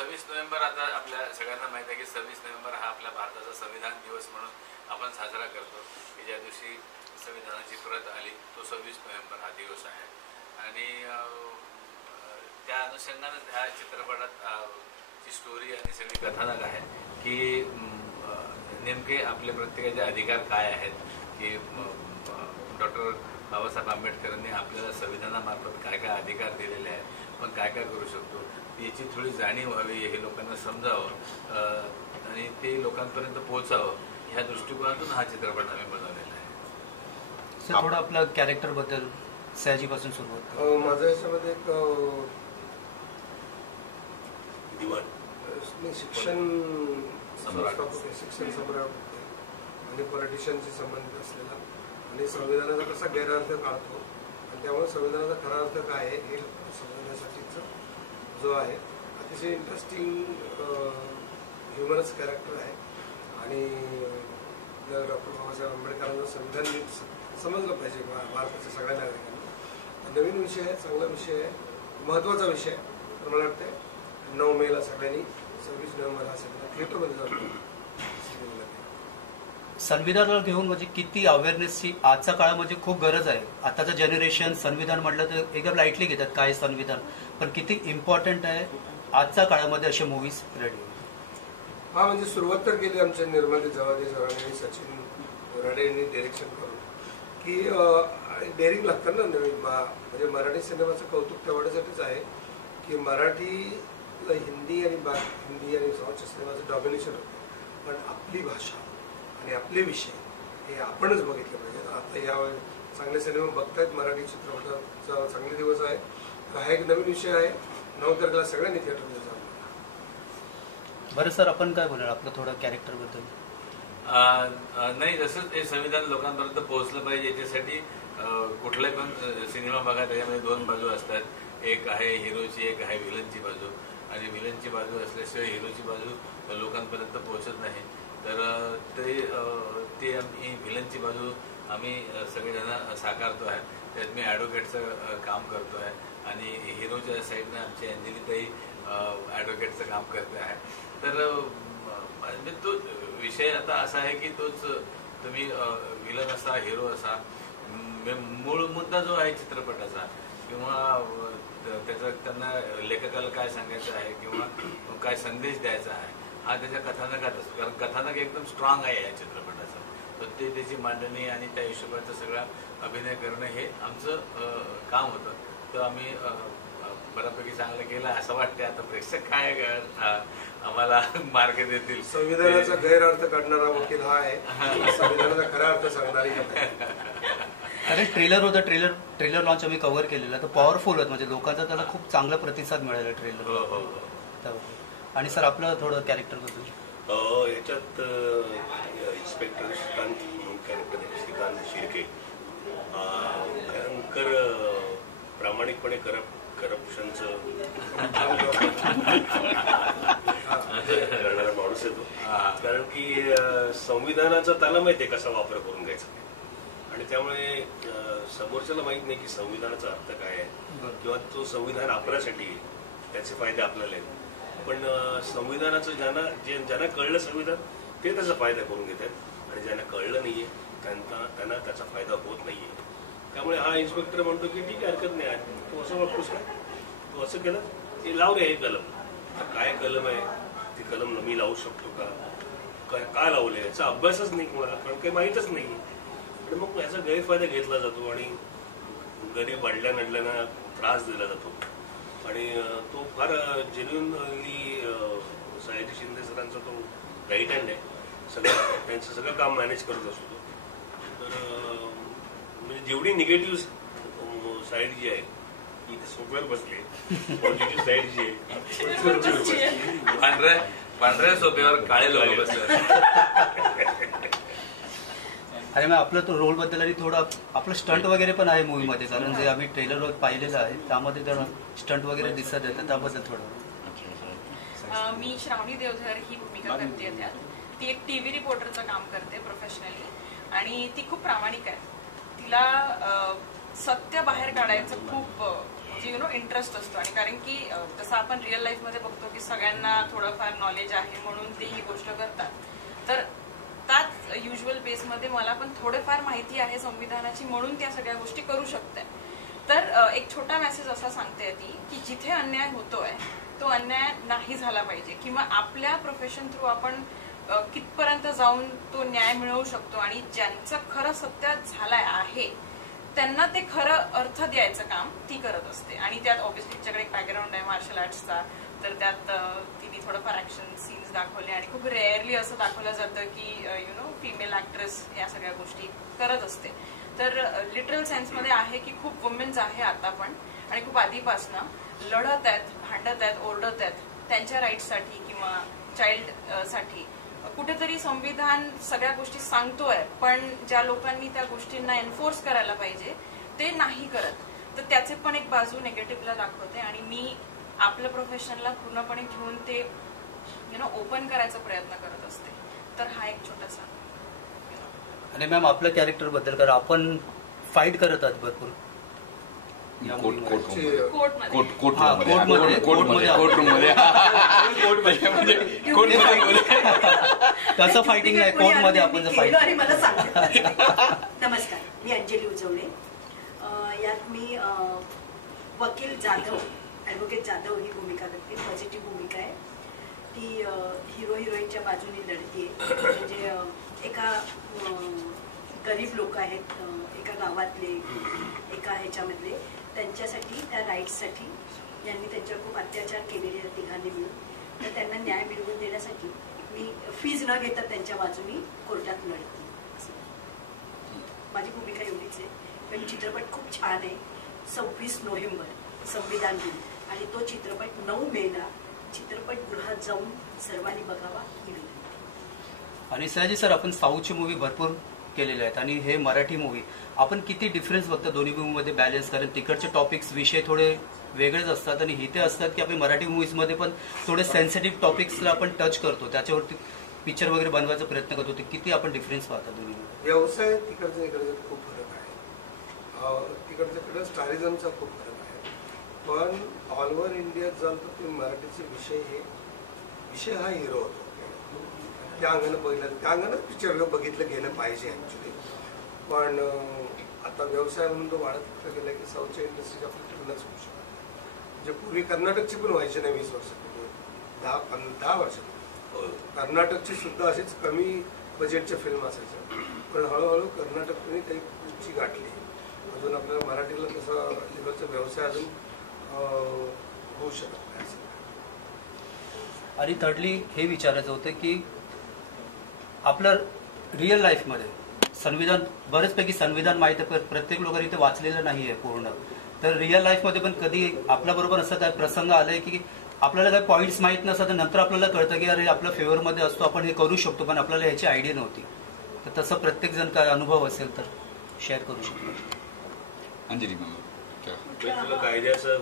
26 November आता आपल्या सगळ्यांना माहीत आहे की 26 नोव्हेंबर हा आपल्या भारताचा संविधान दिवस म्हणून आपण साजरा करतो की ज्या दिवशी संविधानाची प्रत आली तो 26 नोव्हेंबर हा दिवस आहे. आणि त्या अनुषंगाने ह्या चित्रपटात ची स्टोरी आणि सगळी कथानक आहे की नेमके आपले प्रत्येकाचे अधिकार काय आहेत, की डॉक्टर बाबासाहेब आंबेडकरांनी आपल्याला संविधानामार्फत काय काय अधिकार दिलेले आहेत, पण काय काय करू शकतो याची थोडी जाणीव व्हावी, हे लोकांना समजावं आणि ते लोकांपर्यंत पोहोचावं ह्या दृष्टिकोनातून हा चित्रपट आम्ही बनवलेला आहे. सर थोडं आपलं कॅरेक्टरबद्दल सयाजीपासून सुरुवात. माझं याच्यामध्ये एक शिक्षण सम्राट आणि पॉलिटिशियनशी संबंधित असलेला आणि संविधानाचा कसा गैरअर्थ काढतो आणि त्यामुळे संविधानाचा खरा अर्थ काय आहे हे समजण्यासाठीचा जो आहे अतिशय इंटरेस्टिंग ह्युमरस कॅरेक्टर आहे. आणि जर डॉक्टर बाबासाहेब आंबेडकरांचं संविधान नीट समजलं पाहिजे भारताच्या सगळ्या नागरिकांना. नवीन विषय आहे, चांगला विषय आहे, महत्त्वाचा विषय आहे. तर मला वाटतं 9 मेला सगळ्यांनी 26 नोव्हेंबरला सगळ्यांना थिएटरमध्ये जातो. संविधानाला घेऊन म्हणजे किती अवेअरनेसची आजच्या काळामध्ये खूप गरज आहे. आताचं जनरेशन संविधान म्हटलं तर एकदम लाईटली घेतात काय संविधान, पण किती इम्पॉर्टंट आहे आजच्या काळामध्ये असे मूवीज रेडी. हा म्हणजे सुरुवात तर केली आमच्या निर्मले जवादे सरांनी आणि सचिन राडे यांनी डिरेक्शन करून की डेअरिंग लागतं ना नवीन म्हणजे मराठी सिनेमाचं कौतुक तेवढ्यासाठीच आहे की मराठीला हिंदी आणि साऊथच्या सिनेमाचं डॉमिनेशन होतं, पण आपली भाषा आणि आपले विषय हे आपणच बघितले पाहिजे. आता या चांगले सिनेमा बघतायत, मराठी चित्रपटाचा चांगले दिवस आहे. हा एक नवीन विषय आहे. 9 तारखेला सगळ्यांनी थिएटरमध्ये जाऊ. बरं सर, आपण काय बोलणार आपलं थोडं कॅरेक्टरबद्दल? नाही, जसंच हे संविधान लोकांपर्यंत पोहोचलं पाहिजे याच्यासाठी कुठलाही पण सिनेमा बघा त्याच्यामध्ये 2 बाजू असतात. एक आहे हिरोची, एक आहे विलनची बाजू. आणि विलनची बाजू असल्याशिवाय हिरोची बाजू लोकांपर्यंत पोहोचत नाही. तर ते आम्ही विलनची बाजू आम्ही सगळेजण साकारतो आहे. त्यात मी ॲडव्होकेटचं काम करतो आहे आणि हिरोच्या साईडनं आमची अंजलीताई ॲडव्होकेटचं काम करते आहे. तर म्हणजे तो विषय आता असा आहे की तोच तुम्ही विलन असा, हिरो असा, मूळ मुद्दा जो आहे चित्रपटाचा किंवा त्याचा त्यांना लेखकाला काय सांगायचं आहे किंवा काय संदेश द्यायचा आहे हा त्याच्या कथानकात असतो. कारण कथानक एकदम स्ट्रॉंग आहे या चित्रपटाचं. तर ते त्याची मांडणी आणि त्या हिशोबाचा सगळा अभिनय करणं हे आमचं काम होतं. तर आम्ही बऱ्यापैकी चांगलं केलं असं वाटतं. आता प्रेक्षक काय आम्हाला मार्ग देतील. संविधानाचा गैरअर्थ काढणारा वकील हा आहे, संविधानाचा खरा अर्थ सांगणारी. अरे ट्रेलर होतं, ट्रेलर लॉन्च आम्ही कव्हर केलेलं तर पॉवरफुल होत, म्हणजे लोकांचा त्याला खूप चांगला प्रतिसाद मिळाला ट्रेलर. हो. आणि सर आपलं थोडं कॅरेक्टरबद्दल. याच्यात इन्स्पेक्टर श्रीकांत म्हणून कॅरेक्टर आहे, श्रीकांत शिर्के. भयंकर प्रामाणिकपणे करप्शनचं करणारा माणूस येतो. कारण की संविधानाचा त्याला माहिती आहे कसा वापर करून घ्यायचा आणि त्यामुळे समोरच्याला माहित नाही की संविधानाचा अर्थ काय आहे किंवा तो संविधान आपल्यासाठी त्याचे फायदे आपल्याला आहेत. पण संविधानाचं ज्यांना कळलं संविधान ते त्याचा फायदा करून घेत आहेत आणि ज्यांना कळलं नाहीये त्यांना त्याचा फायदा होत नाहीये. त्यामुळे हा इन्स्पेक्टर म्हणतो की ठीक आहे, हरकत नाही, तू असं वापरूस का, तू असं केलं ते लाव रे हे कलम. काय कलम आहे, ती कलम मी लावू शकतो का लावले याचा अभ्यासच नाही कोणाला, कारण काही माहीतच नाही. आणि मग याचा गैरफायदा घेतला जातो आणि गरीब वाढल्या नडल्यांना त्रास दिला जातो. आणि तो फार जेन्युनली सयाजी शिंदे सरांचा तो राईट हँड आहे. त्यांचं सगळं काम मॅनेज करत असतो. तर म्हणजे जेवढी निगेटिव्ह साईड जी आहे ती सोप्यावर बसली, पॉझिटिव्ह साईड जी आहे पांढऱ्या सोप्यावर काळे लोक बसले. अरे मग आपलं तो रोल बद्दल आणि थोडं आपलं स्टंट वगैरे पण आहे मूवीमध्ये, कारण जे आम्ही ट्रेलर पाहिलेलं आहे त्यामध्ये तर स्टंट वगैरे दिसत येतं, त्याबद्दल थोडं. मी श्रावणी देवधर ही भूमिका करते. त्यात ती एक टीव्ही रिपोर्टरचं काम करते प्रोफेशनली आणि ती खूप प्रामाणिक आहे. तिला सत्य बाहेर काढायचं खूप इंटरेस्ट असतो. आणि कारण की जसं आपण रिअल लाईफमध्ये बघतो की सगळ्यांना थोडंफार नॉलेज आहे म्हणून ते ही गोष्ट करतात, तर त्याच युज्युअल बेसमध्ये मला पण थोडंफार माहिती आहे संविधानाची म्हणून त्या सगळ्या गोष्टी करू शकते. तर एक छोटा मेसेज असा सांगते ती की जिथे अन्याय होतोय तो अन्याय नाही झाला पाहिजे, किंवा आपल्या प्रोफेशन थ्रू आपण कितपर्यंत जाऊन तो न्याय मिळवू शकतो आणि ज्यांचं खरं सत्य झालाय आहे त्यांना ते खरं अर्थ द्यायचं काम ती करत असते. आणि त्यात ऑब्व्हियसली तिच्याकडे एक बॅकग्राऊंड आहे मार्शल आर्ट्सचा, तर त्यात तिने थोडंफार ऍक्शन सीन्स दाखवले आणि खूप रेअरली असं दाखवलं जातं की फिमेल ऍक्ट्रेस या सगळ्या गोष्टी करत असते. तर लिटरल सेन्समध्ये आहे की खूप वुमेन्स आहे आता पण आणि खूप आधीपासनं लढत आहेत, भांडत आहेत, ओरडत आहेत त्यांच्या राईट्ससाठी किंवा चाइल्ड साठी. कुठेतरी संविधान सगळ्या गोष्टी सांगतोय, पण ज्या लोकांनी त्या गोष्टींना एन्फोर्स करायला पाहिजे ते नाही करत. तर त्याचे पण एक बाजू नेगेटिव्हला दाखवते आणि मी आपल्या प्रोफेशनला पूर्णपणे घेऊन ते ओपन करायचा प्रयत्न करत असते. तर हा एक छोटासा. आणि मॅम आपल्या कॅरेक्टर बद्दल, कारण आपण फाईट करत आहात भरपूर कसं फायटिंग आहे कोर्टमध्ये आपण जर फाईट. आणि मला सांगितलं. नमस्कार, मी अंजली उजवणे. यात मी वकील जाधव, ॲडव्होकेट जाधव ही भूमिका करते. पॉझिटिव्ह भूमिका आहे ती. हिरो हिरोईनच्या बाजूने लढते. म्हणजे एका गरीब लोक आहेत एका गावातले, एका ह्याच्यामधले, त्यांच्यासाठी त्या राईट्ससाठी यांनी त्यांच्यावर खूप अत्याचार केलेले तिघांनी मिळून, तर त्यांना न्याय मिळवून देण्यासाठी मी फीज न घेता त्यांच्या बाजूनी कोर्टात लढते. माझी भूमिका एवढीच आहे. पण चित्रपट खूप छान आहे. 26 नोव्हेंबर संविधान दिन, आणि तो चित्रपट 9 मेला चित्रपटगृहात जाऊन सर्वांनी बघावा ही विनंती. आणि सयाजी सर, आपण साऊथची मूवी भरपूर केलेले आहेत आणि हे मराठी मूवी, आपण किती डिफरन्स बघतो दोन्ही मूवीमध्ये बॅलन्स, कारण तिकडचे टॉपिक्स विषय थोडे वेगळेच असतात आणि इथे असतात की आपण मराठी मूवीजमध्ये पण थोडे सेन्सिटिव्ह टॉपिक्सला आपण टच करतो, त्याच्यावरती पिक्चर वगैरे बनवायचा प्रयत्न करतो. ते किती आपण डिफरन्स पाहता दोन्ही व्यवसाय तिकडच्या इकडे खूप फरक आहे. तिकडच्याकडे स्टारिझमचा खूप फरक आहे. पण ऑल ओव्हर इंडियात जाल तर ते मराठीचे विषय हा हिरो होतो. त्या अंगानं बघितलं, त्या अंगानं पिक्चर बघितलं गेलं पाहिजे ॲक्च्युली. पण आता व्यवसाय म्हणून तो वाढत गेला की साऊथच्या इंडस्ट्रीच्या आपली तुलनाच होऊ शकते. म्हणजे पूर्वी कर्नाटकची पण व्हायची नाही 20 वर्षापूर्वी, 10 वर्षापूर्वी कर्नाटकची सुद्धा अशीच कमी बजेटच्या फिल्म असायच्या. पण हळूहळू कर्नाटकने काही उंची गाठली. अजून आपल्याला मराठीला तसा लेवलचा व्यवसाय अजून होऊ शकत नाही. आणि थर्डली हे विचारायचं होतं की आपलं रिअल लाईफमध्ये संविधान, बरेचपैकी संविधान माहित आहे, प्रत्येक लोकांनी ते वाचलेलं नाही आहे पूर्ण. तर रिअल लाईफमध्ये पण कधी आपल्याबरोबर असं काय प्रसंग आलाय की आपल्याला काही पॉईंट्स माहीत नसतात, तर नंतर आपल्याला कळतं की अरे आपल्या फेवरमध्ये असतो, आपण हे करू शकतो, पण आपल्याला ह्याची आयडिया नव्हती. तर तसं प्रत्येक जण काय अनुभव असेल तर शेअर करू शकतो. अंजली तुला कायद्याचं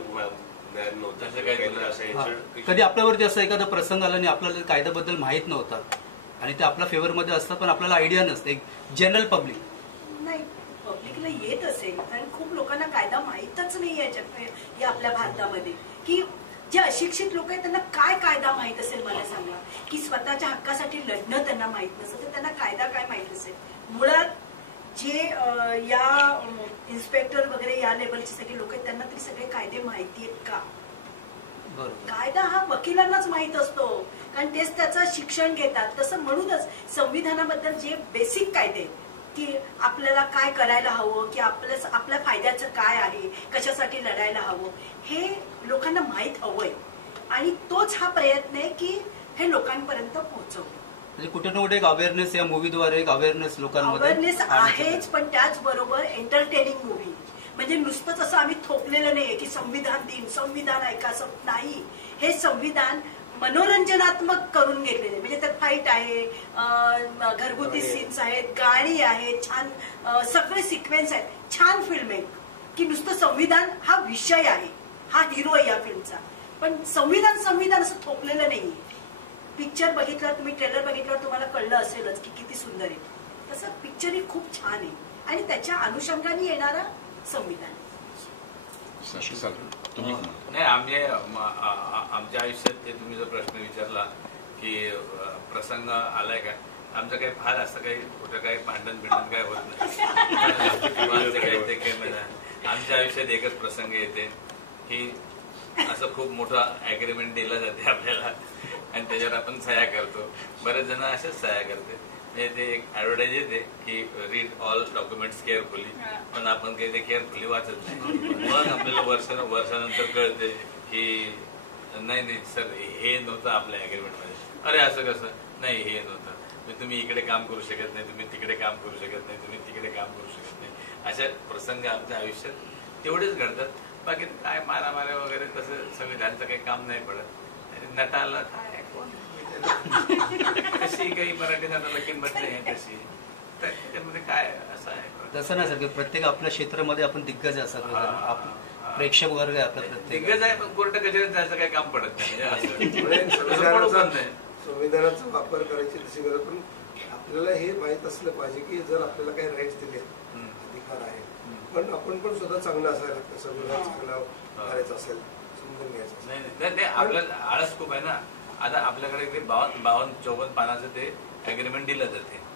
ज्ञान नव्हतं, कधी आपल्यावरती असं एखादा प्रसंग आला आणि आपल्याला कायद्याबद्दल माहित नव्हता आणि ते आपल्या फेवरमध्ये असतात पण आपल्याला आयडिया नसते, एक जनरल पब्लिक नाही, पब्लिकला येत असेल, कारण खूप लोकांना कायदा माहीतच नाही या आपल्या भारतामध्ये, की जे अशिक्षित लोक आहेत त्यांना काय कायदा माहित असेल मला सांगा. की स्वतःच्या हक्कासाठी लढणं त्यांना माहित नसेल तर त्यांना कायदा काय माहित असेल. मुळात जे या इन्स्पेक्टर वगैरे या लेवलचे सगळे लोक आहेत त्यांना तरी सगळे कायदे माहिती आहेत का? कायदा हा वकिलांनाच माहित असतो, कारण तेच त्याचं शिक्षण घेतात. तसं म्हणूनच संविधानाबद्दल जे बेसिक कायदे की आपल्याला काय करायला हवं, की आपल्या फायद्याचं काय आहे, कशासाठी लढायला हवं, हे लोकांना माहित हवंय. आणि तोच हा प्रयत्न आहे की हे लोकांपर्यंत पोहोचवणं. म्हणजे कुठे ना कुठे एक अवेअरनेस या मूवीद्वारे एक अवेअरनेस लोकांमध्ये अवेअरनेस आहेच, पण त्याचबरोबर एंटरटेनिंग मूवी. म्हणजे नुसतंच असं आम्ही थोपलेलं नाहीये की संविधान दिन, संविधान ऐका, नाही. हे संविधान मनोरंजनात्मक करून घेतलेले. म्हणजे त्यात फाईट आहे, घरगुती सीन्स आहेत, गाणी आहेत, छान सगळे सिक्वेन्स आहेत, छान फिल्म आहे. की नुसतं संविधान हा विषय आहे, हा हिरो आहे या फिल्मचा, पण संविधान असं थोपलेलं नाहीये. पिक्चर बघितल्यावर, तुम्ही ट्रेलर बघितल्यावर तुम्हाला कळलं असेलच की किती सुंदर आहे. तसं पिक्चरही खूप छान आहे आणि त्याच्या अनुषंगाने येणारा संविधान. नाही, आमच्या आयुष्यात ते तुम्ही जो प्रश्न विचारला की प्रसंग आलाय का, आमचं काही फार असं काही कुठं काही भांडण काय होत नाही. आमच्या आयुष्यात एकच प्रसंग येते की असं खूप मोठं अग्रीमेंट दिलं जाते आपल्याला आणि त्याच्यावर आपण सह्या करतो. बरेच जण असेच सह्या करते. ते एक ऍडव्हर्टाईज येते की रीड ऑल डॉक्युमेंट्स केअरफुली, पण आपण काही ते केअरफुली वाचत नाही. मग आपल्याला वर्षानंतर कळते की नाही सर हे नव्हतं आपल्या अग्रीमेंटमध्ये. अरे असं कसं, नाही हे नव्हतं, तुम्ही इकडे काम करू शकत नाही, तुम्ही तिकडे काम करू शकत नाही, तुम्ही तिकडे काम करू शकत नाही. अशा प्रसंग आमच्या आयुष्यात तेवढेच घडतात. बाकी काय मारामाऱ्या वगैरे तसं संविधानाचं काही काम नाही पडत. नटाला काय कोण कशी काही मराठी नटाला किंमत नाही तशी, तर त्याच्यामध्ये काय असं आहे तसं नाही सर की प्रत्येक आपल्या क्षेत्रामध्ये आपण दिग्गज असत, प्रेक्षक वर्ग आहे आपला प्रत्येक दिग्गज आहे, पण कोर्ट कचेरीत जायचं काही काम पडत नाही. संविधानाचा वापर करायची तशी गरज, पण आपल्याला हे माहित असलं पाहिजे की जर आपल्याला काही राईट्स दिले, अधिकार आहे, पण आपण पण स्वतः चांगलं असायला लागतं. संविधान चांगला करायचं असेल, समजून घ्यायचं. नाही आपल्याला आळस खूप आहे ना. आता आपल्याकडे 52-54 पानाचं ते अग्रीमेंट दिलं जाते,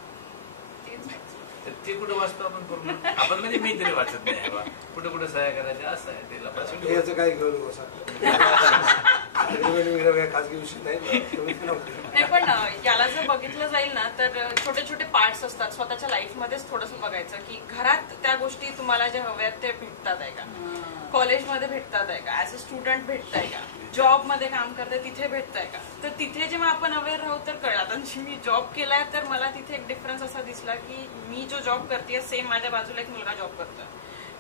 ते कुठं वाचतो आपण पूर्ण? आपण म्हणजे मी तरी वाचत नाही. कुठे कुठे सह्या करायच्या असं आहे ते. याचं काय घेऊन खाजगी विषय नाही, पण याला जर बघितलं जाईल ना तर छोटे छोटे पार्ट्स असतात. स्वतःच्या लाईफमध्येच थोडंसं बघायचं की घरात त्या गोष्टी तुम्हाला ज्या हव्यात ते भेटतात आहे का, कॉलेजमध्ये भेटतात आहे का, ऍज अ स्टुडंट भेटताय का, जॉब मध्ये काम करताय तिथे भेटताय का. तर तिथे जेव्हा आपण अवेअर राहू तर कळलं. आता मी जॉब केलाय तर मला तिथे एक डिफरन्स असा दिसला की मी जो जॉब करते सेम माझ्या बाजूला एक मुलगा जॉब करतोय,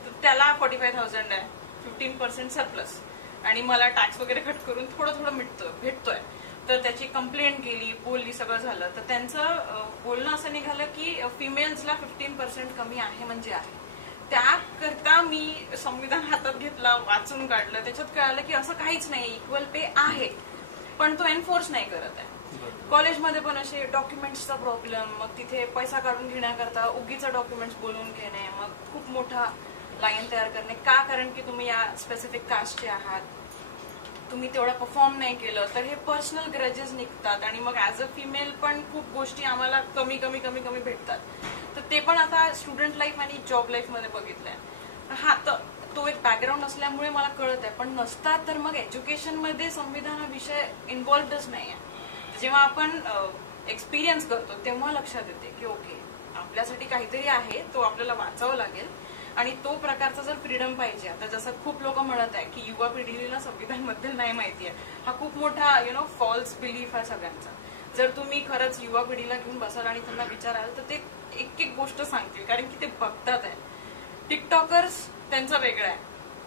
तर त्याला 45,000 आहे, 15% सरप्लस, आणि मला टॅक्स वगैरे कट करून थोडं भेटतोय. तर त्याची कंप्लेंट केली, बोलली, सगळं झालं. तर त्यांचं बोलणं असं निघालं की फिमेल्सला 15% कमी आहे म्हणजे आहे. त्याकरता मी संविधान हातात घेतला, वाचून काढलं. त्याच्यात कळालं की असं काहीच नाही, इक्वल पे आहे, पण तो एनफोर्स नाही करत आहे. कॉलेजमध्ये पण असे डॉक्युमेंट्सचा प्रॉब्लेम, मग तिथे पैसा काढून घेण्याकरता उगीचा डॉक्युमेंट्स बोलून घेणे, मग खूप मोठा लाईन तयार करणे. का? कारण की तुम्ही या स्पेसिफिक कास्टचे आहात, तुम्ही तेवढा परफॉर्म नाही केलं तर हे पर्सनल ग्रजेस निघतात. आणि मग ऍज अ फिमेल पण खूप गोष्टी आम्हाला कमी भेटतात. तर ते पण आता स्टुडंट लाईफ आणि जॉब लाईफ मध्ये बघितलंय. हा, तर तो एक बॅकग्राऊंड असल्यामुळे मला कळत आहे. पण नसतात तर मग एज्युकेशन मध्ये संविधान हा विषय इन्व्हॉल्वच नाहीये. जेव्हा आपण एक्सपिरियन्स करतो तेव्हा लक्षात येते की ओके, आपल्यासाठी काहीतरी आहे, तो आपल्याला वाचावं लागेल. आणि तो प्रकारचा जर फ्रीडम पाहिजे. आता जसं खूप लोक म्हणत आहे की युवा पिढीला संविधान बद्दल नाही माहिती आहे, हा खूप मोठा फॉल्स बिलीफ आहे सगळ्यांचा. जर तुम्ही खरंच युवा पिढीला घेऊन बसाल आणि त्यांना विचाराल तर ते एक गोष्ट सांगतील, कारण की ते बघतात आहे. टिकटॉकर्स त्यांचा वेगळा आहे,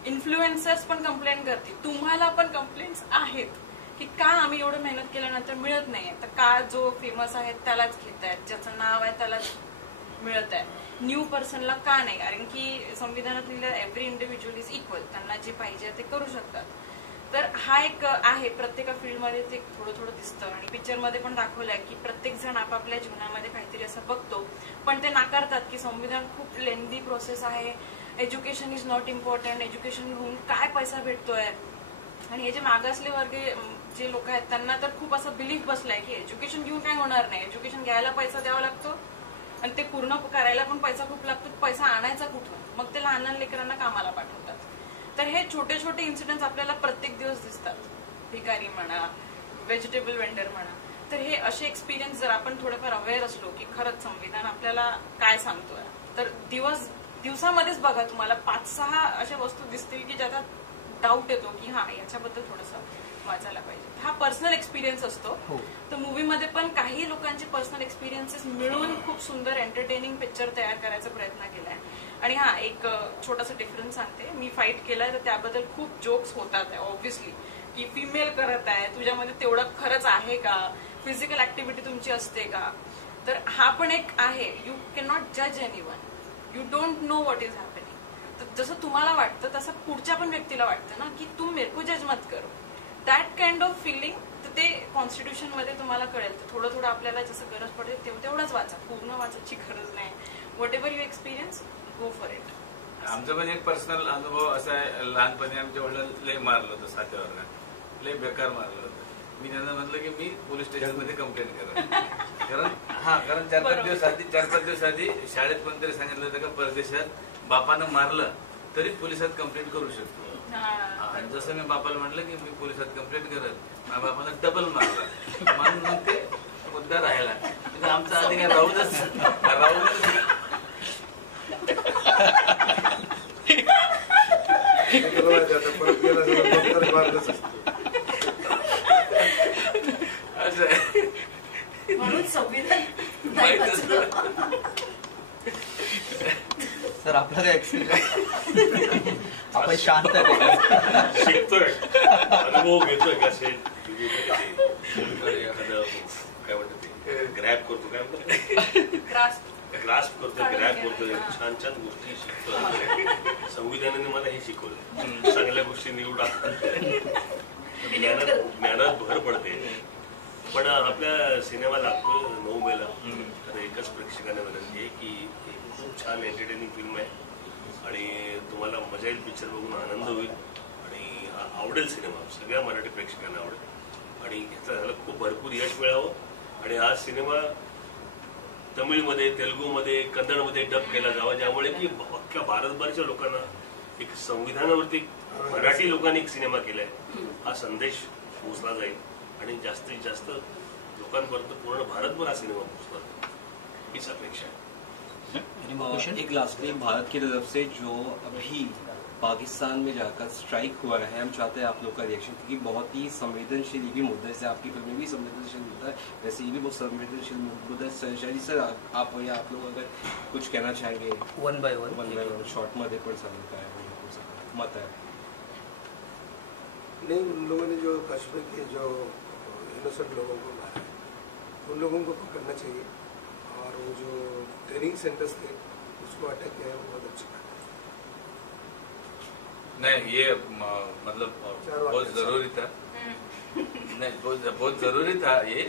इन्फ्लुएन्सर्स पण कंप्लेंट करतील, तुम्हाला पण कंप्लेंट्स आहेत की का आम्ही एवढं मेहनत केल्यानंतर मिळत नाहीये, तर का जो फेमस आहे त्यालाच घेत आहेत, ज्याचं नाव आहे त्यालाच मिळत आहे, न्यू पर्सनला का नाही? कारण की संविधानात लिहिलं एव्हरी इंडिव्हिज्युअल इज इक्वल, त्यांना जे पाहिजे ते करू शकतात. तर हा एक आहे, प्रत्येका फील्डमध्ये ते थोडं दिसतं. आणि पिक्चरमध्ये पण दाखवलंय की प्रत्येक जण आपापल्या जीवनामध्ये काहीतरी असं बघतो, पण ते नाकारतात की संविधान खूप लेंदी प्रोसेस आहे, education is not important, education होऊन काय पैसा भेटतोय. आणि हे जे मागासले वर्ग जे लोक आहेत त्यांना तर खूप असं बिलीफ बसलाय की एज्युकेशन घेऊन काय होणार नाही, एज्युकेशन घ्यायला पैसा द्यावा लागतो आणि ते पूर्ण करायला पण पैसा खूप लागतो, पैसा आणायचा कुठून? मग ते लहान लेकरांना कामाला पाठवतात. तर हे छोटे छोटे इन्सिडेंट्स आपल्याला प्रत्येक दिवस दिसतात. भिकारी म्हणा, व्हेजिटेबल वेंडर म्हणा. तर हे असे एक्सपिरियन्स जर आपण थोडेफार अवेअर असलो की खरंच संविधान आपल्याला काय सांगतोय, तर दिवसामध्येच बघा तुम्हाला 5-6 अशा वस्तू दिसतील की ज्याचा डाऊट येतो की हा, याच्याबद्दल थोडंसं वाचायला पाहिजे. हा पर्सनल एक्सपिरियन्स असतो. तर मूवीमध्ये पण काही लोकांचे पर्सनल एक्सपिरियन्सेस मिळून खूप सुंदर एंटरटेनिंग पिक्चर तयार करायचा प्रयत्न केलाय. आणि हा, एक छोटासा डिफरन्स सांगते, मी फाईट केलाय तर त्याबद्दल खूप जोक्स होतात ऑब्व्हियसली की फिमेल करत आहे, तुझ्यामध्ये तेवढं खरंच आहे का, फिजिकल ऍक्टिव्हिटी तुमची असते का. तर हा पण एक आहे, यू कॅन नॉट जज anyone, you don't know what is happening. तर जसं तुम्हाला वाटतं तसं पुढच्या पण व्यक्तीला वाटतं ना की तुम मेरे को जज मत करो. दॅट काइंड ऑफ फिलिंग, तर ते कॉन्स्टिट्यूशन मध्ये तुम्हाला कळेल. तर थोडं आपल्याला जसं गरज पडते तेवढंच वाचा, पूर्ण वाचायची गरज नाही. What ever you experience, go for it. आमचा पण एक पर्सनल अनुभव असा आहे, लहानपणी आमच्या वडिलांना लय मारलं होतं 7व्या वर्गात, लय बेकार मारलं होतं. मी त्यांना म्हटलं की मी पोलीस स्टेशनमध्ये कंप्लेंट करेन. कारण 4-5 दिवस आधी शाळेत कोणतरी सांगितलं होतं का परदेशात बापानं मारलं तरी पोलिसात कंप्लेंट करू शकतो. आणि जसं मी बापाला म्हटलं की मी पोलिसात कंप्लेंट करेन, माझ्या बापानं डबल मारला म्हणून मग ते मुद्दा राहिला. म्हणजे आमचा अधिकार राहूनच परत गेला मारलंच असतं. असं आहे. म्हणून संविधान नाही वाचलं. सर आपला काय एक्सपिरियन्स, आपण शांत शिकतोय, अनुभव घेतोय कसे एखादं काय म्हणतात ते ग्रॅब करतो, काय म्हणतात ग्रास्प करतोय, ग्रॅब करतोय, छान छान गोष्टी शिकतोय. संविधानाने मला हे शिकवलं, चांगल्या गोष्टी निवडा, ज्ञानात भर पडते. पण आपल्या सिनेमा लागतो 9 मेला, तर एकच प्रेक्षकांना विनंती आहे की खूप छान एंटरटेनिंग फिल्म आहे आणि तुम्हाला मजा येईल, पिक्चर बघून आनंद होईल आणि आवडेल सिनेमा, सगळ्या मराठी प्रेक्षकांना आवडेल आणि ह्याला खूप भरपूर यश मिळावं. आणि हा सिनेमा तमिळमध्ये, तेलुगूमध्ये, कन्नडमध्ये डब केला जावा, ज्यामुळे की अख्ख्या भारतभरच्या लोकांना एक संविधानावरती मराठी लोकांनी एक सिनेमा केलाय, हा संदेश पोहोचला जाईल आणि जास्तीत जास्त लोकांपर्यंत पूर्ण भारतभर हा सिनेमा पोहोचला, हीच अपेक्षा आहे. एक लास्टली भारत की तरफ से जो अभी पाकिस्तान में जाकर स्ट्राइक हुआ है, हम चाहते हैं आप लोग का रिएक्शन, क्योंकि बहुत ही संवेदनशील ये भी मुद्दा है, जैसे आपकी फिल्म में भी संवेदनशील मुद्दा है वैसे ये भी बहुत संवेदनशील मुद्दा है. शायद सर आप लोग अगर कुछ कहना चाहेंगे 1 by 1 शॉर्ट मध्ये पण चालेल, काय मत है? नहीं, उन लोगों ने जो कश्मीर के जो इनोसेंट लोगों को मारा है उन लोगों को पकड़ना चाहिए, और वो जो ट्रेनिंग सेंटर्स थे उसको अटैक किया है, वो बहुत अच्छी बात है. नहीं, ये मतलब बहुत जरूरी था. नहीं, बहुत जरूरी था ये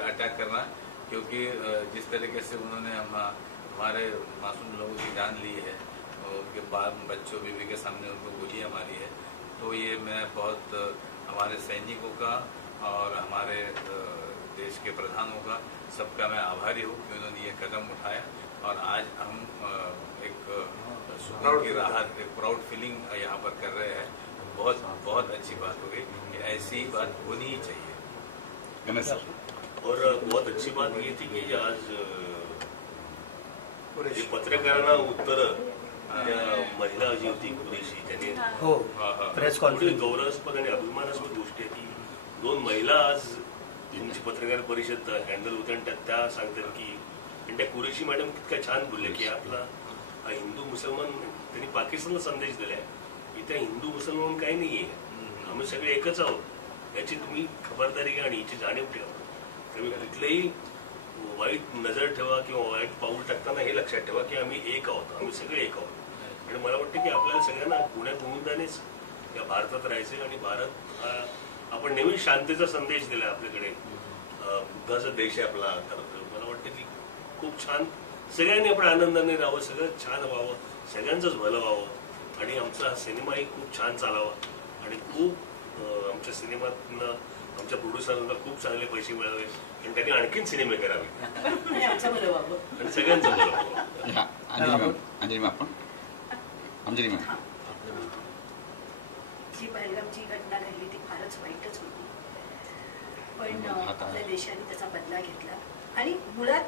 अटैक करना, क्योंकि जिस तरीके से उन्होंने हमारे मासूम लोगों की जान ली है, उनके बच्चों बीवी के सामने उनको गोलियां मारी है, तो ये मैं बहुत हमारे सैनिकों का और हमारे देश के प्रधानों का सबका मैं आभारी हूँ कि उन्होंने ये कदम उठाया और आज हम एक सुकून की राहत, एक प्राउड फीलिंग यहाँ पर कर रहे हैं. बहुत बहुत अच्छी बात हो गई, ऐसी ही बात होनी ही चाहिए. और बहुत अच्छी बात ये थी कि आज पत्रकारांना उत्तर महिला जी होती कुरेशी त्यांनी प्रेस कॉन्फरन्स, गौरवास्पद आणि अभिमानास्पद गोष्टी आहे की 2 महिला आज तुमची पत्रकार परिषद हँडल होते आणि त्या सांगतात की, आणि त्या कुरेशी मॅडम कितका छान बोलल्या की आपला हा हिंदू मुसलमान, त्यांनी पाकिस्तानला संदेश दिलाय की त्या हिंदू मुसलमान काही नाहीये, आम्ही सगळे एकच आहोत, याची तुम्ही खबरदारी घ्या आणि याची जाणीव ठेवा. तुम्ही कुठलेही वाईट नजर ठेवा किंवा वाईट पाऊल टाकताना हे लक्षात ठेवा की आम्ही एक आहोत, आम्ही सगळे एक आहोत. आणि मला वाटतं की आपल्याला सगळ्यांना पुण्यात उमेदानेच या भारतात राहायचे आणि भारत हा आपण नेहमी शांतीचा संदेश दिला आपल्याकडे, बुद्धाचा देश आहे आपला. तर मला वाटतं की खूप छान सगळ्यांनी आपण आनंदाने राहावं, सगळं छान व्हावं, सगळ्यांचंच भलं व्हावं आणि आमचा हा सिनेमाही खूप छान चालावा आणि खूप आमच्या सिनेमातनं आमच्या प्रोड्युसरांना खूप चांगले पैसे मिळावे आणि त्यांनी आणखीन सिनेमे करावे आणि सगळ्यांचं भलं व्हावं. अंजली मॅम, जी पहलगामची घटना घडली ती फारच वाईटच होती, पण आपल्या देशाने त्याचा बदला घेतला आणि मुळात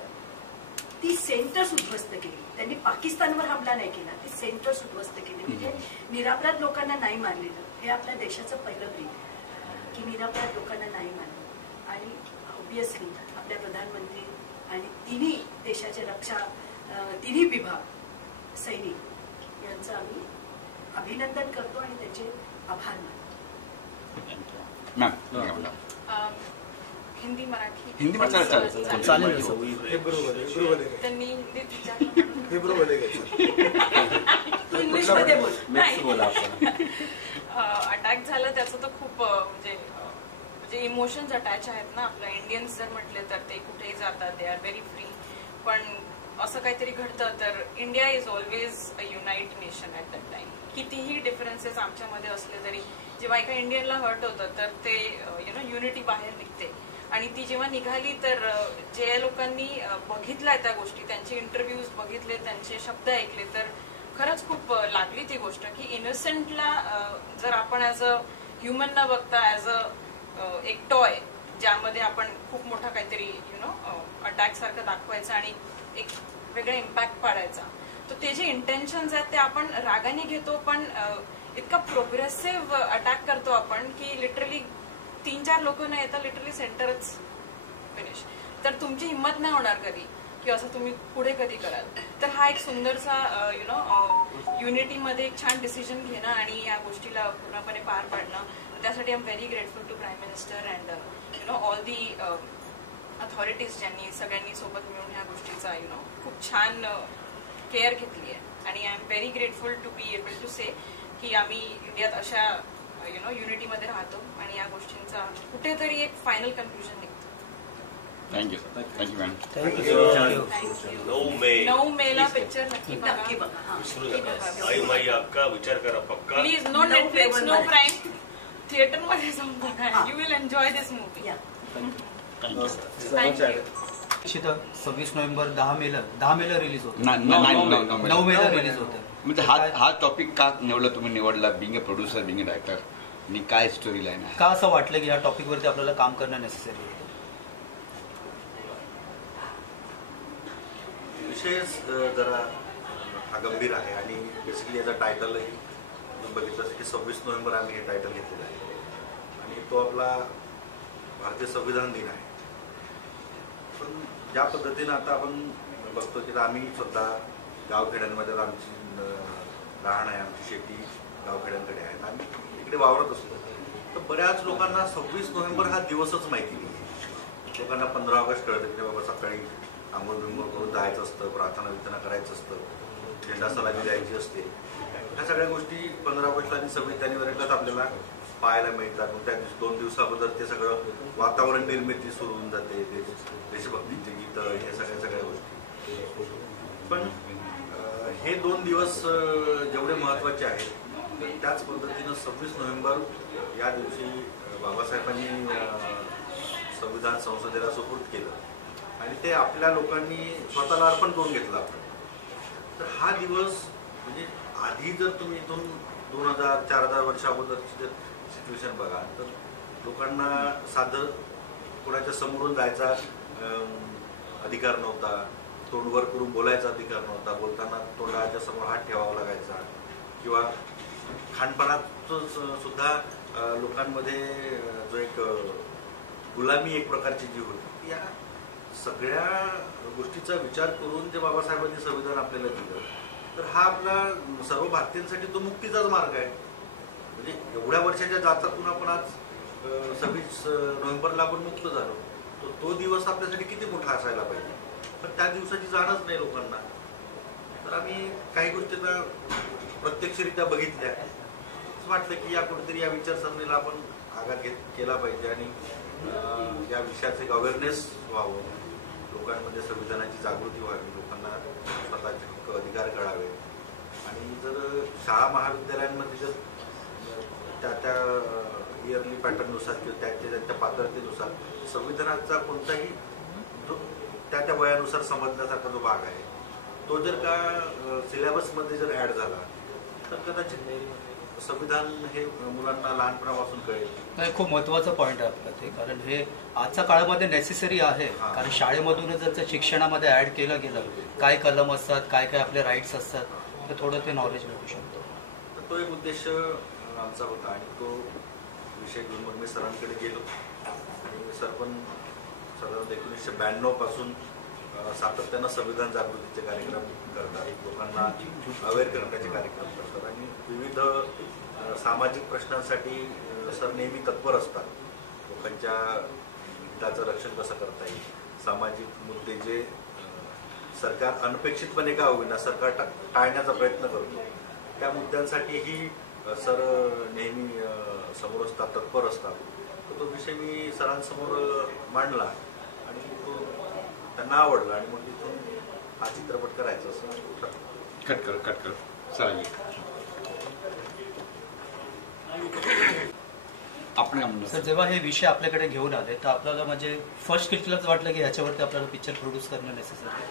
ती सेंटर्स उद्ध्वस्त केली. त्यांनी पाकिस्तानवर हमला नाही केला, ती सेंटर्स उद्ध्वस्त केली. म्हणजे निरापराध लोकांना नाही मारलेलं, हे आपल्या देशाचं पहिलं ब्रीद आहे की निरापराध लोकांना नाही मारलं. आणि ऑब्विसली आपल्या प्रधानमंत्री आणि तिन्ही देशाचे रक्षा, तिन्ही विभाग, सैनिक यांचं आम्ही अभिनंदन करतो आणि त्याचे आभार मानतो. हिंदी मराठी चालेल. त्यांनी हिंदीत इंग्लिशमध्ये बोल. अटॅक झालं त्याचं तर खूप म्हणजे इमोशन्स अटॅच आहेत ना. आपल्या इंडियन्स जर म्हटले तर ते कुठेही जातात, दे आर व्हेरी फ्री. पण असं काहीतरी घडतं तर India is always a unite nation at that time. कितीही डिफरन्सेस आमच्यामध्ये असले तरी जेव्हा एका इंडियनला हर्ट होतं तर ते युनिटी बाहेर निघते. आणि ती जेव्हा निघाली तर जे लोकांनी बघितलाय त्या गोष्टी, त्यांचे इंटरव्ह्यूज बघितले, त्यांचे शब्द ऐकले तर खरंच खूप लागली ती गोष्ट की इनोसेंटला जर आपण ॲज अ ह्युमन न बघता ॲज अ एक टॉय ज्यामध्ये आपण खूप मोठा काहीतरी अटॅक सारखं दाखवायचा आणि एक वेगळा इम्पॅक्ट पाडायचा, तर ते जे इंटेन्शन्स आहेत ते आपण रागाने घेतो पण इतका प्रोग्रेसिव्ह अटॅक करतो आपण की लिटरली 3-4 लोक न येता लिटरली सेंटरच फिनिश. तर तुमची हिंमत नाही होणार कधी की असं तुम्ही पुढे कधी कराल. तर हा एक सुंदरसा युनिटीमध्ये एक छान डिसिजन घेणं आणि या गोष्टीला पूर्णपणे पार पाडणं, त्यासाठी I am very grateful to prime minister and all the authorities ज्यांनी सगळ्यांनी सोबत मिळून ह्या गोष्टीचा खूप छान केअर घेतली आहे. आणि I am very grateful to be able to say की आम्ही इंडियात अशा युनिटीमध्ये राहतो आणि या गोष्टींचा कुठेतरी एक फायनल कन्क्लुजन निघतो. Thank you thank you ma'am. 9 मेला पिक्चर नक्की बघा. आई माई अक्का विचार करा पक्का. Please no Netflix no Prime, थिएटरमध्ये जाऊन बघा. You will enjoy this movie. Thank you. 26 November 10 मेला रिलीज होतं. 9 मेला रिलीज होतं. म्हणजे हा टॉपिक का निवडला being a producer being a director आणि काय स्टोरी लाईन आहे? का असं वाटलं की या टॉपिकवरती आपल्याला काम करणं नेसेसरी होतं? विषय जरा हा गंभीर आहे आणि बेसिकली याचा टायटलही आपण बघितलं असेल की 26 नोव्हेंबर आम्ही हे टायटल घेतलेलं आहे आणि तो आपला भारतीय संविधान दिन आहे. पण ज्या पद्धतीनं आता आपण बघतो की आम्ही स्वतः गावखेड्यांमध्ये आमची राहण आहे, आमची शेती गावखेड्यांकडे आहे, आम्ही इकडे वावरत असतो. तर बऱ्याच लोकांना 26 नोव्हेंबर हा दिवसच माहिती नाही. लोकांना 15 ऑगस्ट कळतं की बाबा सकाळी आंघोळ बिंघोळ करून जायचं असतं, प्रार्थना विर्थना करायचं असतं, झेंडा सलामी द्यायची असते. ह्या सगळ्या गोष्टी 15 ऑगस्ट आणि 26 जानेवारीलाच आपल्याला पाहायला मिळतात. मग त्या 2 दिवसाबद्दल ते सगळं वातावरण निर्मिती सुरू होऊन जाते, देशभक्तीचे गीतं, हे सगळ्या गोष्टी. पण हे 2 दिवस जेवढे महत्त्वाचे आहेत त्याच पद्धतीनं 26 नोव्हेंबर या दिवशी बाबासाहेबांनी संविधान संसदेला सुपूर्द केलं आणि ते आपल्या लोकांनी स्वतःला अर्पण करून घेतलं आपण. तर हा दिवस म्हणजे आधी जर तुम्ही इथून 2000-4000 वर्ष अगोदरची जर सिच्युएशन बघा तर लोकांना साधं कोणाच्या समोरून जायचा अधिकार नव्हता, तोंडवर करून बोलायचा अधिकार नव्हता, बोलताना तोंडाच्या समोर हात ठेवावा लागायचा किंवा खानपानात सुद्धा लोकांमध्ये जो एक गुलामी एक प्रकारची जी होती, या सगळ्या गोष्टीचा विचार करून जे बाबासाहेबांनी संविधान आपल्याला दिलं तर हा आपला सर्व भारतीयांसाठी तो मुक्तीचाच मार्ग आहे. म्हणजे एवढ्या वर्षाच्या जाचातून आपण आज 26 नोव्हेंबरला आपण मुक्त झालो, तो दिवस आपल्यासाठी किती मोठा असायला पाहिजे. पण त्या दिवसाची जाणच नाही लोकांना. तर आम्ही काही गोष्टींना प्रत्यक्षरित्या बघितल्या, असं वाटलं की या कुठेतरी या विचारसरणीला आपण आघात केला पाहिजे आणि या विषयाचे एक अवेअरनेस व्हावं, लोकांमध्ये संविधानाची जागृती व्हावी, लोकांना स्वतःचे हक्क अधिकार कळावे. आणि जर शाळा महाविद्यालयांमध्ये जर त्या इयरली पॅटर्ननुसार किंवा त्यांच्या पात्रतेनुसार संविधानाचा कोणताही जो त्या वयानुसार समजण्यासारखा जो भाग आहे तो जर का सिलेबसमध्ये जर ऍड झाला तर कदाचित संविधान हे मुलांना लहानपणापासून कळेल. नाही, खूप महत्वाचं पॉईंट आहे आपलं ते, कारण हे आजच्या काळामध्ये नेसेसरी आहे. कारण शाळेमधूनच जर शिक्षणामध्ये ऍड केलं गेलं काय कलम असतात, काय काय आपले राईट्स असतात, तर थोडं ते नॉलेज भेटू शकतो. तर तो एक उद्देश आमचा होता आणि तो विषय घेऊन मग मी सरांकडे गेलो आणि सर पण साधारण 1992 पासून सातत्यानं संविधान जागृतीचे कार्यक्रम करतात, लोकांना अवेअर करण्याचे कार्यक्रम करतात आणि विविध सामाजिक प्रश्नांसाठी सर नेहमी तत्पर असतात. लोकांच्या हिताचं रक्षण कसं करता येईल, सामाजिक मुद्दे जे सरकार अनपेक्षितपणे का होईना सरकार टाळण्याचा प्रयत्न करतो त्या मुद्द्यांसाठीही सर नेहमी समोर असतात, तत्पर असतात. तर तो विषय मी सरांसमोर मांडला आणि तो त्यांना आवडला आणि मग तिथून हा चित्रपट करायचा असं कट कर चालेल. आपण सर जेव्हा हे विषय आपल्याकडे घेऊन आले तर आपल्याला म्हणजे फर्स्ट क्लिकलाच वाटलं की ह्याच्यावरती आपल्याला पिक्चर प्रोड्यूस करणं नेसेसरी आहे.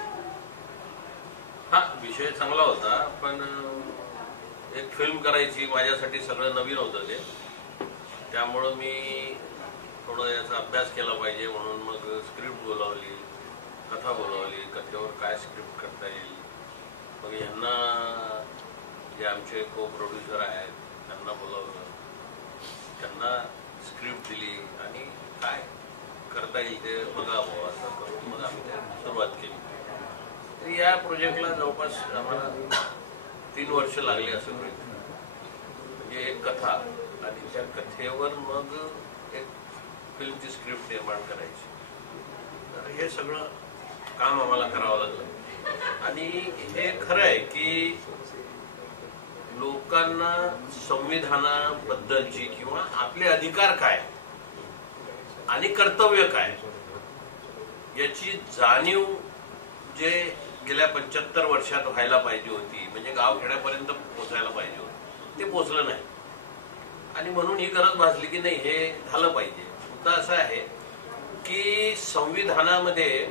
हा विषय चांगला होता, पण एक फिल्म करायची माझ्यासाठी सगळं नवीन होतं ते. त्यामुळं मी थोडं याचा अभ्यास केला पाहिजे म्हणून मग स्क्रिप्ट बोलावली, कथा बोलावली, कथेवर काय स्क्रिप्ट करता येईल. मग ह्यांना जे आमचे को प्रोड्युसर आहेत त्यांना बोलावलं, त्यांना स्क्रिप्ट दिली आणि काय करता येईल ते बघावं असं करून मग आम्ही त्या सुरुवात केली. तर या प्रोजेक्टला जवळपास आम्हाला 3 वर्ष लागली असं मिळतं. म्हणजे एक कथा आणि त्या कथेवर मग एक फिल्मची स्क्रिप्ट निर्माण करायची. तर हे सगळं काम आम्हाला करावं लागलं. आणि हे खरं आहे की लोकांना संविधानाबद्दलची किंवा आपले अधिकार काय आणि कर्तव्य काय याची जाणीव जे गेल्या 75 वर्षात व्हायला पाहिजे होती, म्हणजे गावखेड्यापर्यंत पोहोचायला पाहिजे होतं, ते पोहोचलं नाही. आणि म्हणून ही गरज भासली की नाही हे झालं पाहिजे. मुद्दा असा आहे की संविधानामध्ये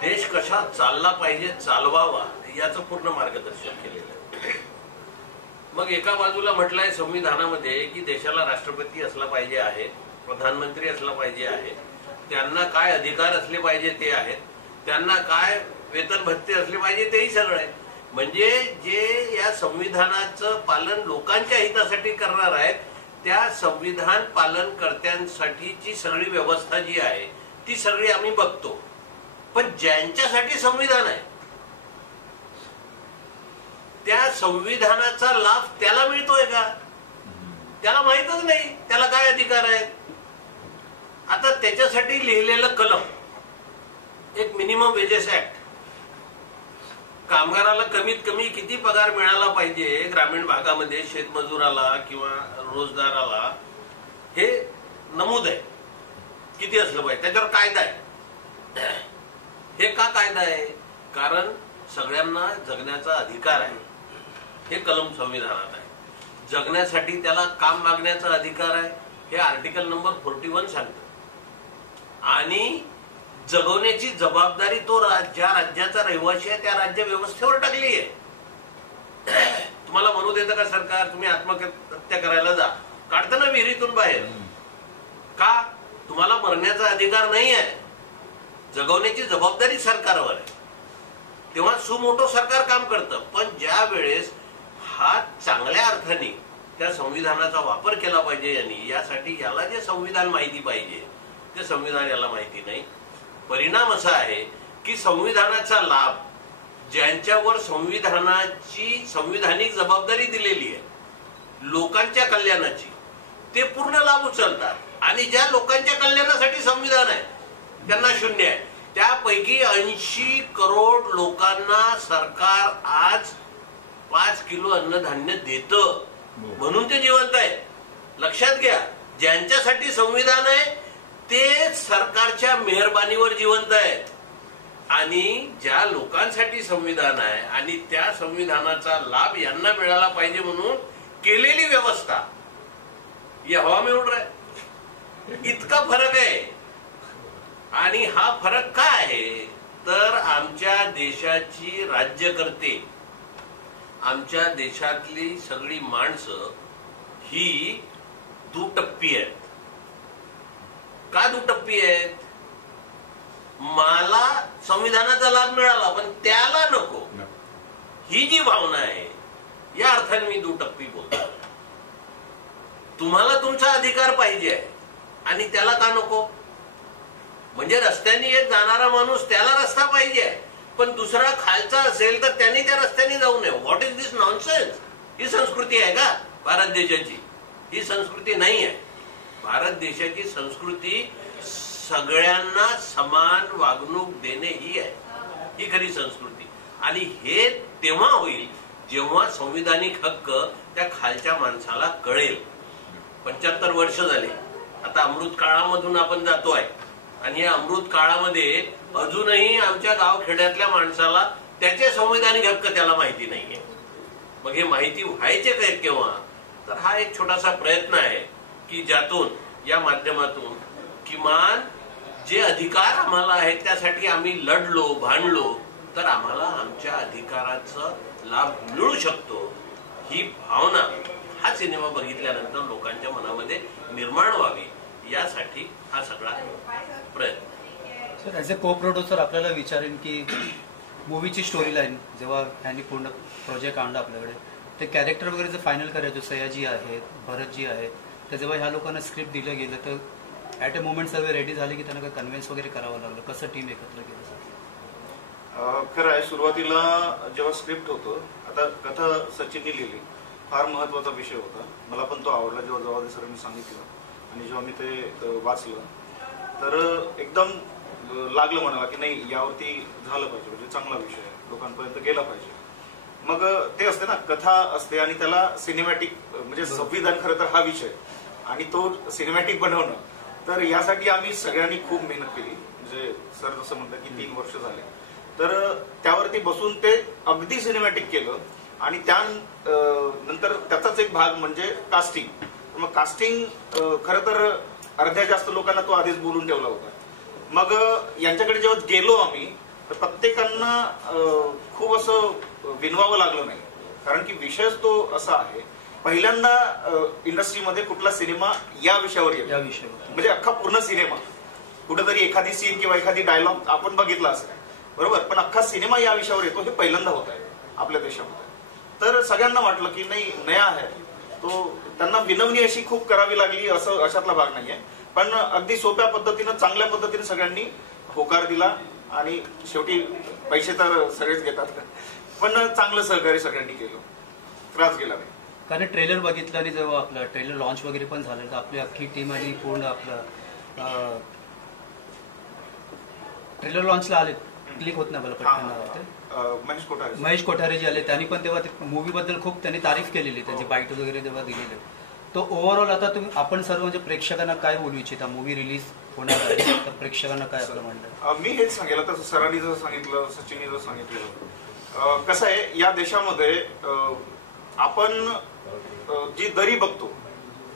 देश कशा चालला पाहिजे, चालवावा याचं पूर्ण मार्गदर्शन केलेलं आहे. मग एका बाजूला म्हटलंय संविधानामध्ये की देशाला राष्ट्रपती असला पाहिजे आहे, प्रधानमंत्री असला पाहिजे आहे, त्यांना काय अधिकार असले पाहिजे ते आहेत, त्यांना काय वेतन भत्ते असले पाहिजे तेही सगळं आहे. म्हणजे जे या संविधानाचं पालन लोकांच्या हितासाठी करणार आहेत त्या संविधान पालनकर्त्यांसाठीची सगळी व्यवस्था जी आहे ती सगळी आम्ही बघतो. पण ज्यांच्यासाठी संविधान आहे त्या संविधानाचा लाभ त्याला मिळतोय का, त्याला माहितच नाही त्याला काय अधिकार आहेत. आता त्याच्यासाठी लिहिलेलं कलम एक मिनिमम वेजेस ऍक्ट, कामगाराला कमीत कमी किती पगार मिळाला पाहिजे ग्रामीण भागामध्ये शेतमजुराला किंवा रोजगाराला हे नमूद आहे, किती असलं पाहिजे, त्याच्यावर कायदा आहे. हे का कायदा आहे? कारण सगळ्यांना जगण्याचा अधिकार आहे, हे कलम संविधानात आहे. जगण्यासाठी त्याला काम मागण्याचा अधिकार आहे, हे आर्टिकल नंबर 41 सांगतं. आणि जगवण्याची जबाबदारी तो ज्या राज्याचा रहिवासी आहे त्या राज्य व्यवस्थेवर टाकली आहे. तुम्हाला म्हणू देतं का सरकार तुम्ही आत्महत्या करायला जा, काढतं ना विहिरीतून बाहेर का? तुम्हाला मरण्याचा अधिकार नाही आहे, जगवण्याची जबाबदारी सरकारवर आहे. तेव्हा सुमोठो सरकार काम करतं. पण ज्या वेळेस हा चांगल्या अर्थाने त्या संविधानाचा वापर केला पाहिजे यांनी, यासाठी याला जे संविधान माहिती पाहिजे ते संविधान याला माहिती नाही. परिणाम असा आहे की संविधानाचा लाभ ज्यांच्यावर संविधानाची संविधानिक जबाबदारी दिलेली आहे लोकांच्या कल्याणाची, ते पूर्ण लाभ उचलतात. आणि ज्या लोकांच्या कल्याणासाठी संविधान आहे त्यांना शून्य आहे. त्यापैकी 80 करोड लोकांना सरकार आज 5 किलो अन्नधान्य देतं म्हणून ते जिवंत आहे. लक्षात घ्या, ज्यांच्यासाठी संविधान आहे ते सरकारच्या मेहरबानीवर जिवंत आहेत. आणि ज्या लोकांसाठी संविधान आहे आणि त्या संविधानाचा लाभ यांना मिळाला पाहिजे म्हणून केलेली व्यवस्था, ये हवा में उड रहा है. इतका फरक आहे. आणि हा फरक काय आहे तर आमच्या देशाची राज्यकर्ते, आमच्या देशातली सगळी माणसं ही दुटप्पी आहेत. का दुटप्पी आहेत? मला संविधानाचा लाभ मिळाला पण त्याला नको, ही जी भावना आहे या अर्थाने मी दुटप्पी बोलतो. तुम्हाला तुमचा अधिकार पाहिजे आहे आणि त्याला का नको? म्हणजे रस्त्याने एक जाणारा माणूस त्याला रस्ता पाहिजे आहे पण दुसरा खालचा असेल तर त्यांनी त्या रस्त्याने जाऊ नये. What is this nonsense? ही संस्कृती आहे का भारत देशाची? ही संस्कृती नाही आहे. भारत देशाची संस्कृती सगळ्यांना समान वागणूक देणे ही आहे, ही खरी संस्कृती. आणि हे तेव्हा होईल जेव्हा संविधानिक हक्क त्या खालच्या माणसाला कळेल. 75 वर्ष झाले, आता अमृत काळामधून आपण जातोय. आणि या अमृत काळामध्ये अजूनही आमच्या गावखेड्यातल्या माणसाला त्याचे संवैधानिक हक्क त्याला माहिती नाहीये. मग हे माहिती व्हायचे काय केव्हा? तर हा एक छोटासा प्रयत्न आहे की ज्यातून, या माध्यमातून किमान जे अधिकार आम्हाला आहेत त्यासाठी आम्ही लढलो, भांडलो, तर आम्हाला आमच्या अधिकाराचा लाभ मिळू शकतो, ही भावना हा सिनेमा बघितल्यानंतर लोकांच्या मनामध्ये निर्माण व्हावी, यासाठी हा सगळा प्रयत्न. सर, ॲज अ को प्रोड्युसर आपल्याला विचारेन की मूवीची स्टोरी लाईन जेव्हा यांनी पूर्ण प्रोजेक्ट आणला आपल्याकडे, ते कॅरेक्टर वगैरे जर फायनल करायचं, सयाजी आहेत, भरतजी आहेत, तर जेव्हा ह्या लोकांना स्क्रिप्ट दिलं गेलं तर ॲट अ मोमेंट सर्व रेडी झाले की त्यांना कन्व्हिन्स वगैरे करावं लागलं? कसं टीम एकत्र केलं? खरं आहे, सुरुवातीला जेव्हा स्क्रिप्ट होतं, आता कथा सचिनने लिहिली, फार महत्वाचा विषय होता, मला पण तो आवडला जेव्हा जवाहर सरांनी सांगितलं, आणि जेव्हा मी ते वाचलं तर एकदम लागलं मनाला की नाही, यावरती झालं पाहिजे, म्हणजे चांगला विषय आहे, लोकांपर्यंत गेला पाहिजे. मग ते असते ना, कथा असते आणि त्याला सिनेमॅटिक, म्हणजे संविधान खरं तर हा विषय आणि तो सिनेमॅटिक बनवणं, तर यासाठी आम्ही सगळ्यांनी खूप मेहनत केली. म्हणजे सर जसं म्हणतात की 3 वर्ष झाले, तर त्यावरती बसून ते अगदी सिनेमॅटिक केलं. आणि त्यानंतर त्याचाच एक भाग म्हणजे कास्टिंग. मग कास्टिंग खरं तर अर्ध्या जास्त लोकांना तो आधीच बोलून ठेवला होता. मग यांच्याकडे जेव्हा गेलो आम्ही, तर प्रत्येकांना खूप असं विनवावं लागलं नाही, कारण की विषयच तो असा आहे. पहिल्यांदा इंडस्ट्रीमध्ये कुठला सिनेमा या विषयावर येतो, म्हणजे अख्खा पूर्ण सिनेमा, कुठेतरी एखादी सीन किंवा एखादी डायलॉग आपण बघितला असेल, बरोबर, पण अख्खा सिनेमा या विषयावर येतो, हे पहिल्यांदा होत आहे आपल्या देशामध्ये. तर सगळ्यांना वाटलं की नाही, नया आहे तो, त्यांना विनवणी अशी खूप करावी लागली, असं अशातला भाग नाहीये. पण अगदी सोप्या पद्धतीनं, चांगल्या पद्धतीने सगळ्यांनी होकार दिला. आणि शेवटी पैसे तर सगळेच घेतात, पण चांगलं सहकार्य सगळ्यांनी केलं, त्रास गेला नाही. कारण ट्रेलर बघितलं आणि जेव्हा आपलं ट्रेलर लॉन्च वगैरे पण झालं, तर आपली अख्खी टीम आणि पूर्ण आपलं ट्रेलर लॉन्चला आले, क्लिक होत नाही मला पटकन, महेश कोठारे जे आले, त्यांनी पण तेव्हा मूवी बद्दल खूप त्यांनी तारीफ केलेली, त्यांची बाईट वगैरे तेव्हा दिलेली. तो ओव्हरऑल आता आपण सर्व म्हणजे प्रेक्षकांना काय बोलू इच्छिता? मूवी रिलीज होणार आहे तर प्रेक्षकांना काय आपलं म्हणणं? मी हेच सांगेल, आता सरांनी जसं सांगितलं, सचिननी जसं सांगितलं, कसं आहे, या देशामध्ये आपण जी दरी बघतो,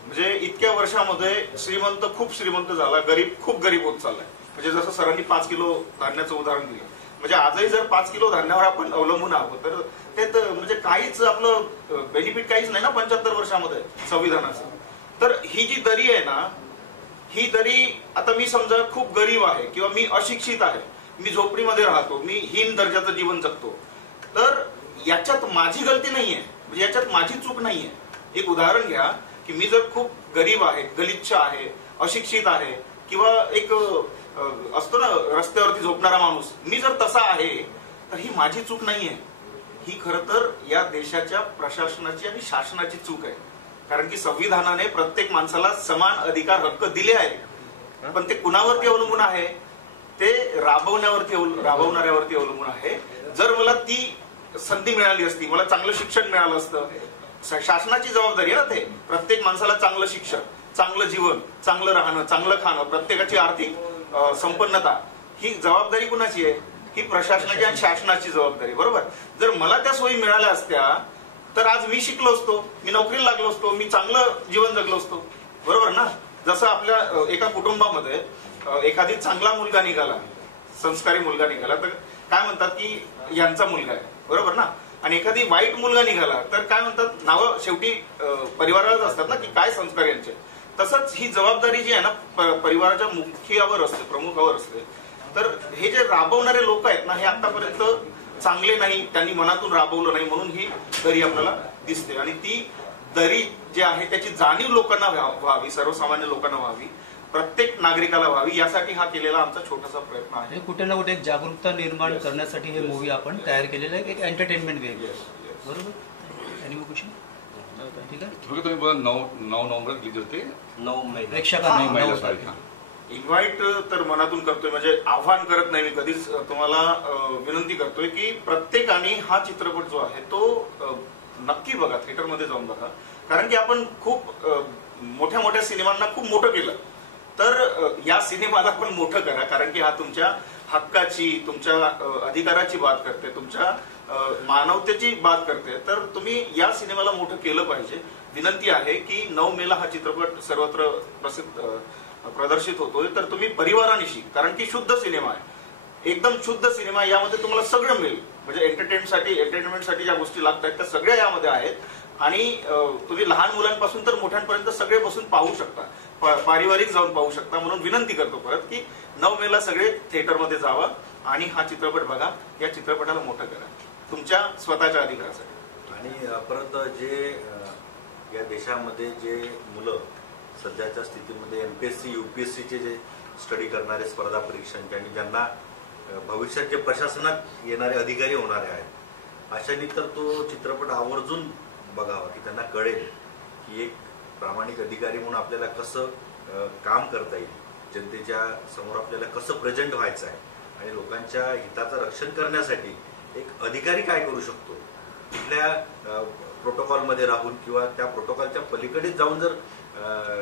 म्हणजे इतक्या वर्षामध्ये श्रीमंत खूप श्रीमंत झाला, गरीब खूप गरीब होत चाललाय. म्हणजे जसं सरांनी 5 किलो धान्याचं उदाहरण दिलं, म्हणजे आजही जर 5 किलो धान्यावर आपण अवलंबून आहोत, तर ते म्हणजे काहीच आपलं बेनिफिट काहीच नाही ना 75 वर्षामध्ये संविधानाचं. तर ही जी दरी आहे ना, ही दरी, आता मी समजा खूप गरीब आहे किंवा मी अशिक्षित आहे, मी झोपडीमध्ये राहतो, मी हीन दर्जाचं जीवन जगतो, तर याच्यात माझी गलती नाहीये, म्हणजे याच्यात माझी चूक नाहीये. एक उदाहरण घ्या की मी जर खूप गरीब आहे, गलिच्छ आहे, अशिक्षित आहे, किंवा एक असतो ना रस्त्यावरती झोपणारा माणूस, मी जर तसा आहे, तर ही माझी चूक नाहीये, ही खरं तर या देशाच्या प्रशासनाची आणि शासनाची चूक आहे. कारण की संविधानाने प्रत्येक माणसाला समान अधिकार, हक्क दिले आहेत, पण ते कुणावरती अवलंबून आहे? ते राबवणाऱ्यावरती अवलंबून आहे. जर मला ती संधी मिळाली असती, मला चांगलं शिक्षण मिळालं असतं, शासनाची जबाबदारी आहे ना ते, प्रत्येक माणसाला चांगलं शिक्षण, चांगलं जीवन, चांगलं राहणं, चांगलं खाणं, प्रत्येकाची आर्थिक संपन्नता, ही जबाबदारी कुणाची आहे? ही प्रशासनाची आणि शासनाची जबाबदारी, बरोबर. जर मला त्या सोयी मिळाल्या असत्या, तर आज मी शिकलो असतो, मी नोकरीला लागलो असतो, मी चांगलं जीवन जगलो असतो, बरोबर ना. जसं आपल्या एका कुटुंबामध्ये एखादी चांगला मुलगा निघाला, संस्कारी मुलगा निघाला, तर काय म्हणतात की यांचा मुलगा आहे, बरोबर ना. आणि एखादी वाईट मुलगा निघाला तर काय म्हणतात, नावं शेवटी परिवारालाच असतात ना, की काय संस्कार यांचे. तसंच ही जबाबदारी जी आहे ना, परिवाराच्या मुखियावर असते, प्रमुखावर असते. तर हे जे राबवणारे लोक आहेत ना, हे आतापर्यंत चांगले नाही, त्यांनी मनातून राबवलं नाही, म्हणून ही दरी आपल्याला दिसते. आणि ती दरी जी आहे त्याची जाणीव लोकांना व्हावी, सर्वसामान्य लोकांना व्हावी, प्रत्येक नागरिकाला व्हावी, यासाठी हा केलेला आमचा छोटासा प्रयत्न आहे. कुठे ना कुठे एक जागरूकता निर्माण करण्यासाठी हे मूवी आपण तयार केलेलं आहे, एक एंटरटेनमेंट वे, बरोबर. ठीक आहे, थोडं तुम्ही बोला. 9 नोव्हेंबर रिलीज होते, 9 मे प्रेक्षकांना इन्व्हाइट तर मनातून करतोय, म्हणजे आव्हान करत नाही मी कधीच, तुम्हाला विनंती करतोय की प्रत्येकाने हा चित्रपट जो आहे तो नक्की बघा, थिएटरमध्ये जाऊन बघा. कारण की आपण खूप मोठ्या मोठ्या सिनेमांना खूप मोठं केलं, तर या सिनेमाला पण मोठं करा, कारण की हा तुमच्या हक्काची, तुमच्या अधिकाराची बात करते, तुमच्या मानवतेची बात करते. तर तुम्ही या सिनेमाला मोठं केलं पाहिजे. विनंती आहे की 9 मेला हा चित्रपट सर्वत्र प्रदर्शित होतोय, तर तुम्ही परिवारानिशी, कारण की शुद्ध सिनेमा आहे, एकदम शुद्ध सिनेमा, यामध्ये तुम्हाला सगळं मिळेल. म्हणजे एंटरटेनमेंटसाठी ज्या गोष्टी लागतात त्या सगळ्या यामध्ये आहेत. आणि तुम्ही लहान मुलांपासून तर मोठ्यांपर्यंत सगळे बसून पाहू शकता, पारिवारिक जाऊन पाहू शकता. म्हणून विनंती करतो परत की 9 मेला सगळे थिएटरमध्ये जावं आणि हा चित्रपट बघा. या चित्रपटाला मोठं करा तुमच्या स्वतःच्या अधिकारासाठी. आणि परत जे या देशामध्ये जे मुलं सध्याच्या स्थितीमध्ये MPSC UPSCचे जे स्टडी करणारे स्पर्धा परीक्षांचे आणि ज्यांना भविष्यात जे प्रशासनात येणारे अधिकारी होणारे आहेत, अशांनी तर तो चित्रपट आवर्जून बघावा की त्यांना कळेल की एक प्रामाणिक अधिकारी म्हणून आपल्याला कसं काम करता येईल, जनतेच्या समोर आपल्याला कसं प्रेझेंट व्हायचं आहे आणि लोकांच्या हिताचं रक्षण करण्यासाठी एक अधिकारी काय करू शकतो. कुठल्या प्रोटोकॉलमध्ये राहून किंवा त्या प्रोटोकॉलच्या पलीकडे जाऊन जर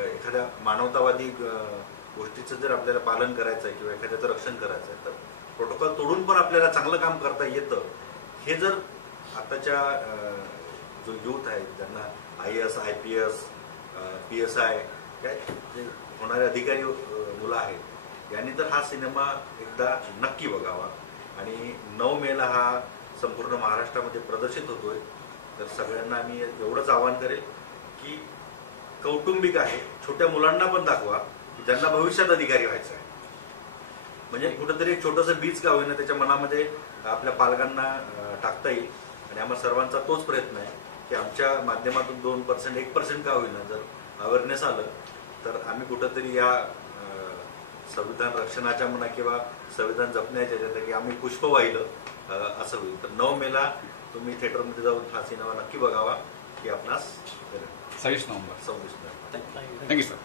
एखाद्या मानवतावादी गोष्टीचं जर आपल्याला पालन करायचं आहे किंवा एखाद्याचं रक्षण करायचं आहे, तर प्रोटोकॉल तोडून पण आपल्याला चांगलं काम करता येतं. हे जर आताच्या जो यूथ आहे, ज्यांना IAS IPS PSI काय जे होणारे अधिकारी मुलं आहेत, यांनी तर हा सिनेमा एकदा नक्की बघावा. आणि 9 मेला हा संपूर्ण महाराष्ट्रामध्ये प्रदर्शित होतोय. तर सगळ्यांना मी एवढंच आवाहन करेल की कौटुंबिक आहे, छोट्या मुलांना पण दाखवा की ज्यांना भविष्यात अधिकारी व्हायचं आहे. म्हणजे कुठंतरी एक छोटंसं बीज का होईना त्याच्या मनामध्ये आपल्या पालकांना टाकता येईल. आणि आम्हा सर्वांचा तोच प्रयत्न आहे की आमच्या माध्यमातून 2% 1% का होईना जर अवेअरनेस आलं तर आम्ही कुठंतरी या संविधान रक्षणाच्या म्हणा किंवा संविधान जपण्याच्या ज्यात की आम्ही पुष्प वाहिलं असं होईल. तर 9 मेला तुम्ही थिएटरमध्ये जाऊन हा सिनेमा नक्की बघावा की आपणास 26 नोव्हेंबर. Thank you sir.